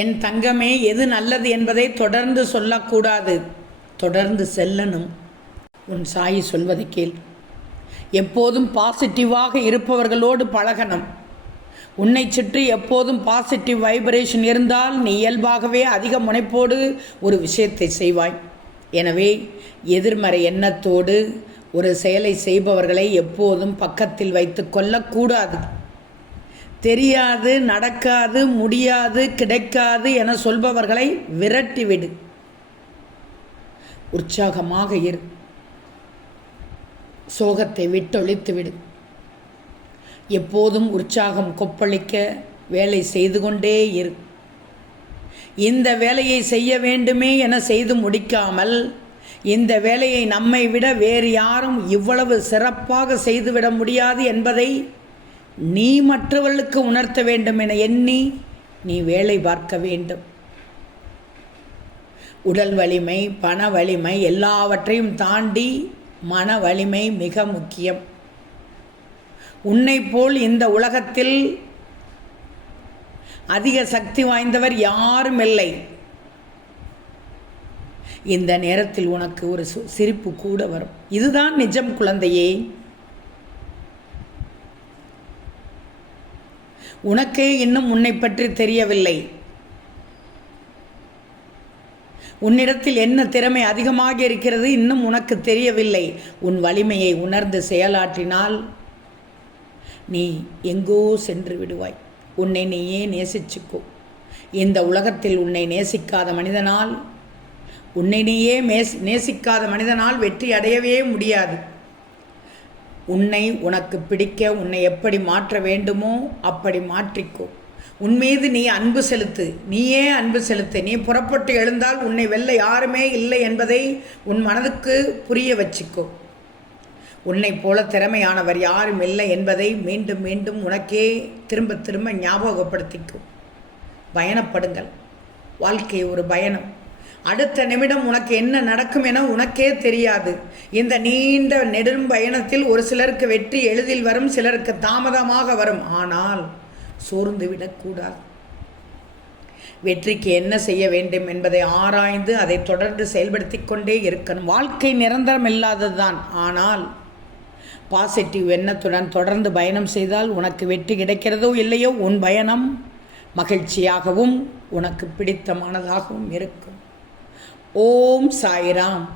என் தங்கமே, எது நல்லது என்பதை தொடர்ந்து சொல்லக்கூடாது, தொடர்ந்து செல்லணும். உன் சாயி சொல்வதை கேள். எப்போதும் பாசிட்டிவாக இருப்பவர்களோடு பழகணும். உன்னை சுற்றி எப்போதும் பாசிட்டிவ் வைப்ரேஷன் இருந்தால் நீ இயல்பாகவே அதிக முனைப்போடு ஒரு விஷயத்தை செய்வாய். எனவே எதிர்மறை எண்ணத்தோடு ஒரு செயலை செய்பவர்களை எப்போதும் பக்கத்தில் வைத்து கொள்ளக்கூடாது. தெரியாது, நடக்காது, முடியாது, கிடைக்காது என சொல்பவர்களை விரட்டிவிடு. உற்சாகமாக இரு. சோகத்தை விட்டொழித்து விடு. எப்போதும் உற்சாகம் கொப்பளிக்க வேலை செய்து கொண்டே இரு. இந்த வேலையை செய்ய வேண்டுமே என செய்து முடிக்காமல், இந்த வேலையை நம்மை விட வேறு யாரும் இவ்வளவு சிறப்பாக செய்துவிட முடியாது என்பதை நீ மற்றவர்களுக்கு உணர்த்த வேண்டும் என எண்ணி நீ வேலை பார்க்க வேண்டும். உடல் வலிமை, பண வலிமை எல்லாவற்றையும் தாண்டி மன வலிமை மிக முக்கியம். உன்னை போல் இந்த உலகத்தில் அதிக சக்தி வாய்ந்தவர் யாரும் இல்லை. இந்த நேரத்தில் உனக்கு ஒரு சிரிப்பு கூட வரும். இதுதான் நிஜம் குழந்தையே. உனக்கே இன்னும் உன்னை பற்றி தெரியவில்லை. உன்னிடத்தில் என்ன திறமை அதிகமாக இருக்கிறது இன்னும் உனக்கு தெரியவில்லை. உன் வலிமையை உணர்ந்து செயலாற்றினால் நீ எங்கோ சென்று விடுவாய். உன்னை நீயே நேசிச்சுக்கோ. இந்த உலகத்தில் உன்னை நேசிக்காத மனிதனால், உன்னை நீயே நேசிக்காத மனிதனால் வெற்றி அடையவே முடியாது. உன்னை உனக்கு பிடிக்க, உன்னை எப்படி மாற்ற வேண்டுமோ அப்படி மாற்றிக்கோ. உன் மீது நீ அன்பு செலுத்து. நீயே அன்பு செலுத்து. நீ புறப்பட்டு எழுந்தால் உன்னை வெல்ல யாருமே இல்லை என்பதை உன் மனதுக்கு புரிய வச்சுக்கோ. உன்னை போல திறமையானவர் யாரும் இல்லை என்பதை மீண்டும் மீண்டும் உனக்கே திரும்ப திரும்ப ஞாபகப்படுத்திக்கும். பயணப்படுங்கள். வாழ்க்கை ஒரு பயணம். அடுத்த நிமிடம் உனக்கு என்ன நடக்கும் என உனக்கே தெரியாது. இந்த நீண்ட நெடும் பயணத்தில் ஒரு சிலருக்கு வெற்றி எளிதில் வரும், சிலருக்கு தாமதமாக வரும். ஆனால் சோர்ந்து விடக்கூடாது. வெற்றிக்கு என்ன செய்ய வேண்டும் என்பதை ஆராய்ந்து அதை தொடர்ந்து செயல்படுத்தி கொண்டே இருக்கணும். வாழ்க்கை நிரந்தரம் இல்லாததுதான். ஆனால் பாசிட்டிவ் எண்ணத்துடன் தொடர்ந்து பயணம் செய்தால் உனக்கு வெற்றி கிடைக்கிறதோ இல்லையோ, உன் பயணம் மகிழ்ச்சியாகவும் உனக்கு பிடித்தமானதாகவும் இருக்கும். ஓம் சாய்ராம்.